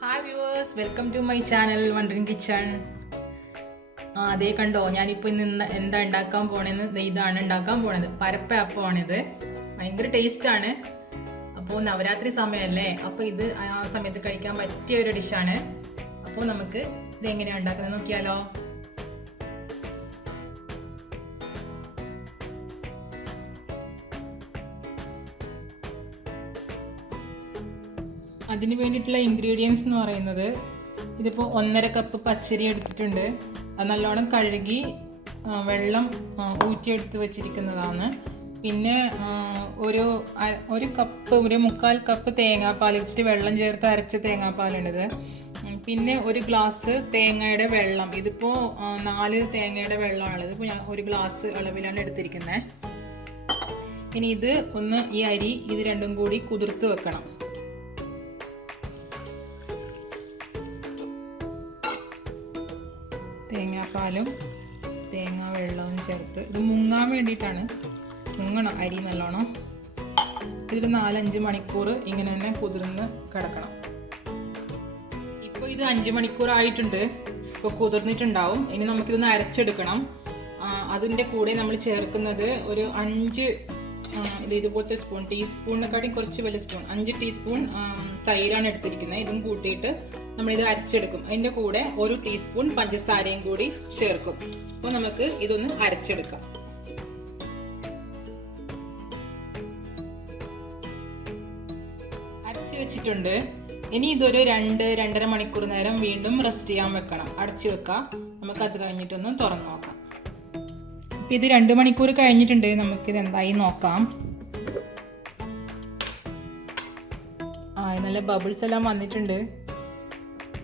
Hi viewers, welcome to my channel Wondering Kitchen. അതേ കണ്ടോ, ഞാനിപ്പോൾ ഇന്ന് എന്താ ഉണ്ടാക്കാൻ പോണേന്ന് ഇതാണ് ഉണ്ടാക്കാൻ പോണത്. പരപ്പയപ്പമാണിത്. ഭയങ്കര ടേസ്റ്റാണ്. അപ്പോൾ നവരാത്രി സമയമല്ലേ, അപ്പോൾ ഇത് ആ സമയത്ത് കഴിക്കാൻ പറ്റിയ ഒരു ഡിഷാണ്. അപ്പോൾ നമുക്ക് ഇതെങ്ങനെയാണ് ഉണ്ടാക്കുന്നത് നോക്കിയാലോ. അതിന് വേണ്ടിയിട്ടുള്ള ഇൻഗ്രീഡിയൻസ് എന്ന് പറയുന്നത്, ഇതിപ്പോൾ 1.5 കപ്പ് പച്ചരി എടുത്തിട്ടുണ്ട്. അത് നല്ലോണം കഴുകി വെള്ളം ഊറ്റിയെടുത്ത് വെച്ചിരിക്കുന്നതാണ്. പിന്നെ ഒരു കപ്പ്, 1/4 കപ്പ് തേങ്ങാപ്പാൽ, ഇച്ചിരി വെള്ളം ചേർത്ത് അരച്ച തേങ്ങാപ്പാലുണ്ട്. പിന്നെ 1 ഗ്ലാസ് തേങ്ങയുടെ വെള്ളം. ഇതിപ്പോൾ 4 തേങ്ങയുടെ വെള്ളമാണുള്ളത്. ഇപ്പോൾ ഞാൻ 1 ഗ്ലാസ് അളവിലാണ് എടുത്തിരിക്കുന്നത്. ഇനി ഈ അരി ഇത് രണ്ടും കൂടി കുതിർത്ത് വെക്കണം. തേങ്ങാപ്പാലും തേങ്ങാ വെള്ളവും ചേർത്ത് ഇത് മുങ്ങാൻ വേണ്ടിയിട്ടാണ്. മുങ്ങണം അരി നല്ലോണം. ഇതിൽ 4-5 മണിക്കൂർ ഇങ്ങനെ തന്നെ കുതിർന്ന് കിടക്കണം. ഇപ്പോൾ ഇത് 5 മണിക്കൂർ ആയിട്ടുണ്ട്. ഇപ്പോൾ കുതിർന്നിട്ടുണ്ടാവും. ഇനി നമുക്കിതൊന്ന് അരച്ചെടുക്കണം. അതിൻ്റെ കൂടെ നമ്മൾ ചേർക്കുന്നത് ഒരു 5 ഇതുപോലത്തെ സ്പൂൺ, ടീസ്പൂണിനെക്കാട്ടി കുറച്ച് വലിയ സ്പൂൺ, 5 ടീസ്പൂൺ തൈരാണ് എടുത്തിരിക്കുന്നത്. ഇതും കൂട്ടിയിട്ട് നമ്മളിത് അരച്ചെടുക്കും. അതിൻ്റെ കൂടെ 1 ടീസ്പൂൺ പഞ്ചസാരയും കൂടി ചേർക്കും. അപ്പോൾ നമുക്ക് ഇതൊന്ന് അരച്ചെടുക്കാം. അരച്ച് വെച്ചിട്ടുണ്ട്. ഇനി ഇതൊരു 2-2.5 മണിക്കൂർ നേരം വീണ്ടും റെസ്റ്റ് ചെയ്യാൻ വെക്കണം. അടച്ചു വെക്കാം. നമുക്ക് അത് കഴിഞ്ഞിട്ടൊന്ന് തുറന്നു നോക്കാം. ഇപ്പം ഇത് 2 മണിക്കൂർ കഴിഞ്ഞിട്ടുണ്ട്. നമുക്കിത് എന്തായി നോക്കാം. നല്ല ബബിൾസ് എല്ലാം വന്നിട്ടുണ്ട്.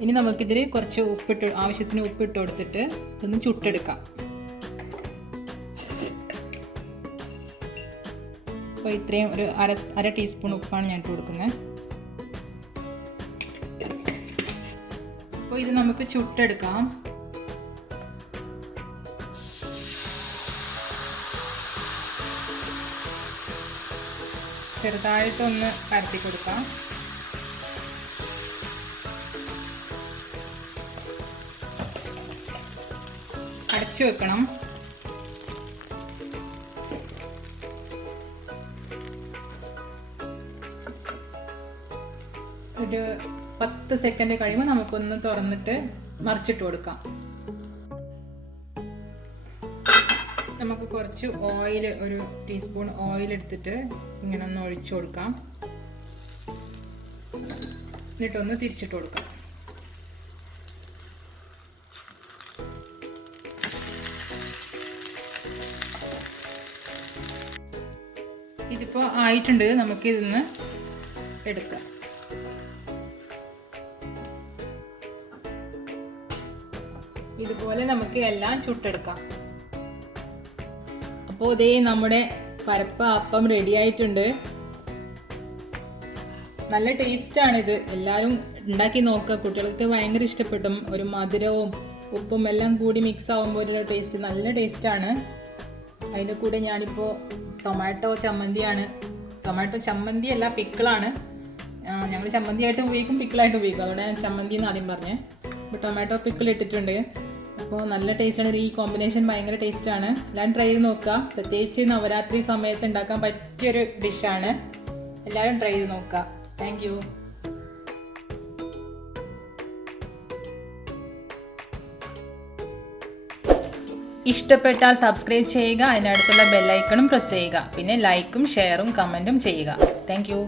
ഇനി നമുക്കിതിൽ കുറച്ച് ആവശ്യത്തിന് ഉപ്പിട്ട് കൊടുത്തിട്ട് ഇതൊന്ന് ചുട്ടെടുക്കാം. അപ്പോൾ ഇത്രയും ഒരു അര ടീസ്പൂൺ ഉപ്പാണ് ഞാൻ ഇട്ട് കൊടുക്കുന്നത്. അപ്പോൾ ഇത് നമുക്ക് ചുട്ടെടുക്കാം. ചെറുതായിട്ടൊന്ന് പരത്തി കൊടുക്കാം. അടച്ചു വെക്കണം. ഒരു 10 സെക്കൻഡ് കഴിയുമ്പോൾ നമുക്കൊന്ന് തുറന്നിട്ട് മറിച്ചിട്ട് കൊടുക്കാം. നമുക്ക് കുറച്ച് ഓയിൽ, 1 ടീസ്പൂൺ ഓയിൽ എടുത്തിട്ട് ഇങ്ങനെ ഒന്ന് ഒഴിച്ചു കൊടുക്കാം. എന്നിട്ടൊന്ന് തിരിച്ചിട്ട് കൊടുക്കാം. ഇതിപ്പോൾ ആയിട്ടുണ്ട്. നമുക്ക് ഇതിന്ന് എടുക്കാം. ഇതുപോലെ നമുക്ക് എല്ലാം ചുട്ടെടുക്കാം. അപ്പോൾ ഇതേ നമ്മുടെ പരപ്പ അപ്പം റെഡി ആയിട്ടുണ്ട്. നല്ല ടേസ്റ്റാണിത്. എല്ലാവരും ഉണ്ടാക്കി നോക്കുക. കുട്ടികൾക്ക് ഭയങ്കര ഇഷ്ടപ്പെടും. ഒരു മധുരവും ഉപ്പും എല്ലാം കൂടി മിക്സ് ആകുമ്പോൾ ഒരു ടേസ്റ്റ്, നല്ല ടേസ്റ്റാണ്. അതിൻ്റെ കൂടെ ഞാനിപ്പോൾ ടൊമാറ്റോ ചമ്മന്തി അല്ല, പിക്കിളാണ്. ഞങ്ങൾ ചമ്മന്തിയായിട്ട് ഉപയോഗിക്കും, പിക്കിളായിട്ട് ഉപയോഗിക്കും. അതുകൊണ്ട് ഞാൻ ചമ്മന്തി എന്ന് ആദ്യം പറഞ്ഞേ. അപ്പോൾ ടൊമാറ്റോ പിക്കിൾ ഇട്ടിട്ടുണ്ട്. അപ്പോൾ നല്ല ടേസ്റ്റാണ്. ഈ കോമ്പിനേഷൻ ഭയങ്കര ടേസ്റ്റാണ്. എല്ലാവരും ട്രൈ ചെയ്ത് നോക്കുക. പ്രത്യേകിച്ച് നവരാത്രി സമയത്ത് ഉണ്ടാക്കാൻ പറ്റിയൊരു ഡിഷാണ്. എല്ലാവരും ട്രൈ ചെയ്ത് നോക്കുക. Thank you. ഇഷ്ടപ്പെട്ടാൽ സബ്സ്ക്രൈബ് ചെയ്യുക. അതിനടുത്തുള്ള ബെല്ലൈക്കണും പ്രസ് ചെയ്യുക. പിന്നെ ലൈക്കും ഷെയറും കമൻറ്റും ചെയ്യുക. Thank you.